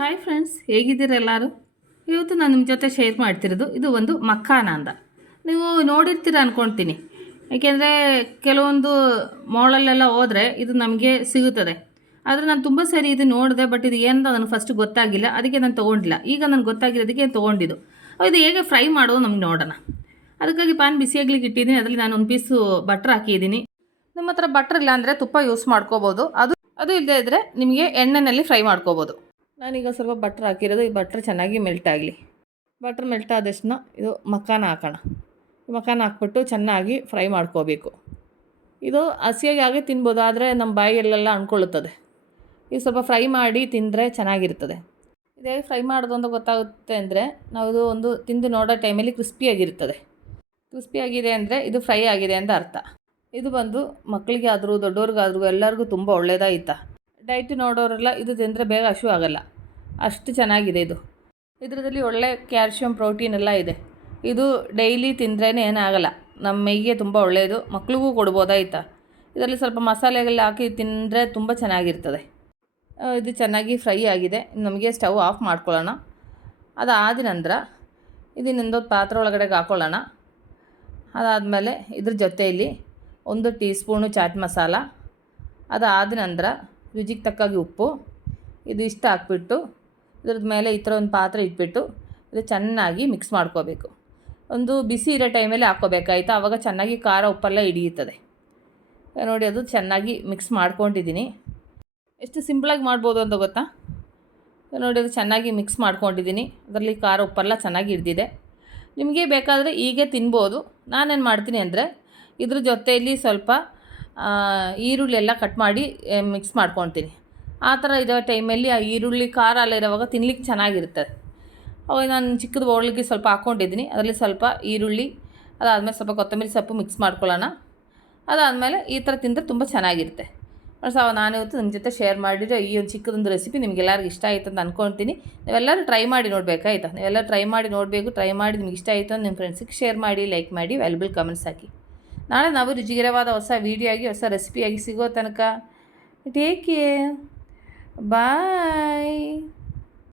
Hi friends, ಹೇಗಿದ್ದೀರ ಎಲ್ಲರೂ? ಇವತ್ತು ನಾನು ನಿಮ್ಮ ಜೊತೆ ಶೇರ್ ಮಾಡ್ತಿರೋದು ಇದು ಒಂದು ಮಖಾನ ಅಂತ. ನೀವು ನೋಡಿರ್ತೀರ ಅಂದ್ಕೊಳ್ತೀನಿ. ಏಕೆಂದರೆ ಕೆಲವೊಂದು ಮಾಲಲ್ಲೆಲ್ಲ ಹೋದರೆ ಇದು ನಮಗೆ ಸಿಗುತ್ತದೆ. ಆದರೆ ನಾನು ತುಂಬ ಸರಿ ಇದು ನೋಡಿದೆ, ಬಟ್ ಇದು ಏನಂತ ನನಗೆ ಫಸ್ಟ್ ಗೊತ್ತಾಗಿಲ್ಲ. ಅದಕ್ಕೆ ನಾನು ತೊಗೊಂಡಿಲ್ಲ. ಈಗ ನನಗೆ ಗೊತ್ತಾಗಿರೋದಕ್ಕೆ ತೊಗೊಂಡಿದ್ದು. ಇದು ಹೇಗೆ ಫ್ರೈ ಮಾಡೋದು ನಮ್ಗೆ ನೋಡೋಣ. ಅದಕ್ಕಾಗಿ ಪಾನ್ ಬಿಸಿಯಾಗ್ಲಿಕ್ಕೆ ಇಟ್ಟಿದ್ದೀನಿ. ಅದರಲ್ಲಿ ನಾನು ಒಂದು ಪೀಸು ಬಟ್ರ್ ಹಾಕಿದ್ದೀನಿ. ನಿಮ್ಮ ಹತ್ರ ಬಟ್ರ್ ಇಲ್ಲ ಅಂದರೆ ತುಪ್ಪ ಯೂಸ್ ಮಾಡ್ಕೋಬೋದು. ಅದು ಇಲ್ಲದೇ ಇದ್ದರೆ ನಿಮಗೆ ಎಣ್ಣೆಯಲ್ಲಿ ಫ್ರೈ ಮಾಡ್ಕೋಬೋದು. ನಾನೀಗ ಸ್ವಲ್ಪ ಬಟ್ರ್ ಹಾಕಿರೋದು. ಈ ಬಟ್ರ್ ಚೆನ್ನಾಗಿ ಮೆಲ್ಟ್ ಆಗಲಿ. ಬಟ್ರ್ ಮೆಲ್ಟ್ ಆದಷ್ಟು ಇದು ಮಖಾನ ಹಾಕೋಣ. ಮಖಾನ ಹಾಕ್ಬಿಟ್ಟು ಚೆನ್ನಾಗಿ ಫ್ರೈ ಮಾಡ್ಕೋಬೇಕು. ಇದು ಹಸಿಯಾಗಿ ಹಾಗೆ ತಿನ್ಬೋದು, ಆದರೆ ನಮ್ಮ ಬಾಯಲ್ಲೆಲ್ಲ ಅಂದ್ಕೊಳ್ಳುತ್ತದೆ. ಇದು ಸ್ವಲ್ಪ ಫ್ರೈ ಮಾಡಿ ತಿಂದರೆ ಚೆನ್ನಾಗಿರ್ತದೆ. ಇದು ಹೇಗೆ ಫ್ರೈ ಮಾಡೋದು ಅಂತ ಗೊತ್ತಾಗುತ್ತೆ ಅಂದರೆ ನಾವು ಇದು ಒಂದು ತಿಂದು ನೋಡೋ ಟೈಮಲ್ಲಿ ಕ್ರಿಸ್ಪಿಯಾಗಿರ್ತದೆ. ಕ್ರಿಸ್ಪಿಯಾಗಿದೆ ಅಂದರೆ ಇದು ಫ್ರೈ ಆಗಿದೆ ಅಂತ ಅರ್ಥ. ಇದು ಬಂದು ಮಕ್ಕಳಿಗೆ ಆದರೂ ದೊಡ್ಡವ್ರಿಗಾದ್ರೂ ಎಲ್ಲರಿಗೂ ತುಂಬ ಒಳ್ಳೆಯದಾಯಿತಾ. ಡೈಟ್ ನೋಡೋರೆಲ್ಲ ಇದು ತಿಂದರೆ ಬೇಗ ಹಸಿವು ಆಗೋಲ್ಲ, ಅಷ್ಟು ಚೆನ್ನಾಗಿದೆ ಇದು. ಇದರಲ್ಲಿ ಒಳ್ಳೆ ಕ್ಯಾಲ್ಶಿಯಂ ಪ್ರೋಟೀನ್ ಎಲ್ಲ ಇದೆ. ಇದು ಡೈಲಿ ತಿಂದ್ರೇ ಏನಾಗಲ್ಲ, ನಮ್ಮ ಮೈಗೆ ತುಂಬ ಒಳ್ಳೆಯದು. ಮಕ್ಳಿಗೂ ಕೊಡ್ಬೋದಾಯ್ತಾ. ಇದರಲ್ಲಿ ಸ್ವಲ್ಪ ಮಸಾಲೆಗಳು ಹಾಕಿ ತಿಂದರೆ ತುಂಬ ಚೆನ್ನಾಗಿರ್ತದೆ. ಇದು ಚೆನ್ನಾಗಿ ಫ್ರೈ ಆಗಿದೆ. ನಮಗೆ ಸ್ಟವ್ ಆಫ್ ಮಾಡ್ಕೊಳ್ಳೋಣ. ಅದಾದ ನಂತರ ಇದನ್ನೊಂದು ಪಾತ್ರೆ ಒಳಗಡೆಗೆ ಹಾಕ್ಕೊಳ್ಳೋಣ. ಅದಾದಮೇಲೆ ಇದ್ರ ಜೊತೆಯಲ್ಲಿ 1 ಟೀ ಸ್ಪೂನು ಚಾಟ್ ಮಸಾಲ, ಅದಾದ ನಂತರ ರುಚಿಗೆ ತಕ್ಕಾಗಿ ಉಪ್ಪು, ಇದು ಇಷ್ಟ ಹಾಕ್ಬಿಟ್ಟು ಇದ್ರದ್ದು ಮೇಲೆ ಈ ಥರ ಒಂದು ಪಾತ್ರೆ ಇಟ್ಬಿಟ್ಟು ಇದು ಚೆನ್ನಾಗಿ ಮಿಕ್ಸ್ ಮಾಡ್ಕೋಬೇಕು. ಒಂದು ಬಿಸಿ ಇರೋ ಟೈಮಲ್ಲಿ ಹಾಕ್ಕೋಬೇಕಾಯ್ತಾ, ಆವಾಗ ಚೆನ್ನಾಗಿ ಖಾರ ಉಪ್ಪೆಲ್ಲ ಹಿಡಿಯುತ್ತದೆ. ನೋಡಿ, ಅದು ಚೆನ್ನಾಗಿ ಮಿಕ್ಸ್ ಮಾಡ್ಕೊಂಡಿದ್ದೀನಿ. ಎಷ್ಟು ಸಿಂಪಲಾಗಿ ಮಾಡ್ಬೋದು ಅಂತ ಗೊತ್ತಾ. ನೋಡಿ, ಅದು ಚೆನ್ನಾಗಿ ಮಿಕ್ಸ್ ಮಾಡ್ಕೊಂಡಿದ್ದೀನಿ. ಅದರಲ್ಲಿ ಖಾರ ಉಪ್ಪೆಲ್ಲ ಚೆನ್ನಾಗಿ ಹಿಡಿದಿದೆ. ನಿಮಗೆ ಬೇಕಾದರೆ ಹೀಗೆ ತಿನ್ಬೋದು. ನಾನೇನು ಮಾಡ್ತೀನಿ ಅಂದರೆ ಇದ್ರ ಜೊತೆಯಲ್ಲಿ ಸ್ವಲ್ಪ ಈರುಳ್ಳಿ ಎಲ್ಲ ಕಟ್ ಮಾಡಿ ಮಿಕ್ಸ್ ಮಾಡ್ಕೊತೀನಿ. ಆ ಥರ ಇರೋ ಟೈಮಲ್ಲಿ ಆ ಈರುಳ್ಳಿ ಖಾರ ಎಲ್ಲ ಇರೋವಾಗ ತಿನ್ಲಿಕ್ಕೆ ಚೆನ್ನಾಗಿರ್ತದೆ. ಅವಾಗ ನಾನು ಚಿಕ್ಕದು ಬೌಲ್ಗೆ ಸ್ವಲ್ಪ ಹಾಕ್ಕೊಂಡಿದ್ದೀನಿ. ಅದರಲ್ಲಿ ಸ್ವಲ್ಪ ಈರುಳ್ಳಿ, ಅದಾದಮೇಲೆ ಸ್ವಲ್ಪ ಕೊತ್ತಂಬರಿ ಸೊಪ್ಪು ಮಿಕ್ಸ್ ಮಾಡ್ಕೊಳ್ಳೋಣ. ಅದಾದಮೇಲೆ ಈ ಥರ ತಿಂದರೆ ತುಂಬ ಚೆನ್ನಾಗಿರುತ್ತೆ. ನಾನಿವತ್ತು ನಿಮ್ಮ ಜೊತೆ ಶೇರ್ ಮಾಡಿರೋ ಈ ಒಂದು ಚಿಕ್ಕದೊಂದು ರೆಸಿಪಿ ನಿಮಗೆಲ್ಲರಿಗೂ ಇಷ್ಟ ಆಯಿತು ಅಂತ ಅಂದ್ಕೊಳ್ತೀನಿ. ನೀವೆಲ್ಲರೂ ಟ್ರೈ ಮಾಡಿ ನೋಡಬೇಕಾಯ್ತಾ. ನೀವೆಲ್ಲ ಟ್ರೈ ಮಾಡಿ ನೋಡಬೇಕು. ಟ್ರೈ ಮಾಡಿ ನಿಮ್ಗೆ ಇಷ್ಟ ಆಯಿತು ಅಂತ ನಿಮ್ಮ ಫ್ರೆಂಡ್ಸಿಗೆ ಶೇರ್ ಮಾಡಿ, ಲೈಕ್ ಮಾಡಿ, ವ್ಯಾಲ್ಯುಬಲ್ ಕಮೆಂಟ್ಸ್ ಹಾಕಿ. ನಾಳೆ ನಾವು ರುಚಿಕರವಾದ ಹೊಸ ವೀಡಿಯೋ ಆಗಿ ಹೊಸ ರೆಸಿಪಿಯಾಗಿ ಸಿಗೋ ತನಕ ಟೇಕ್ ಕೇರ್, ಬಾಯ್.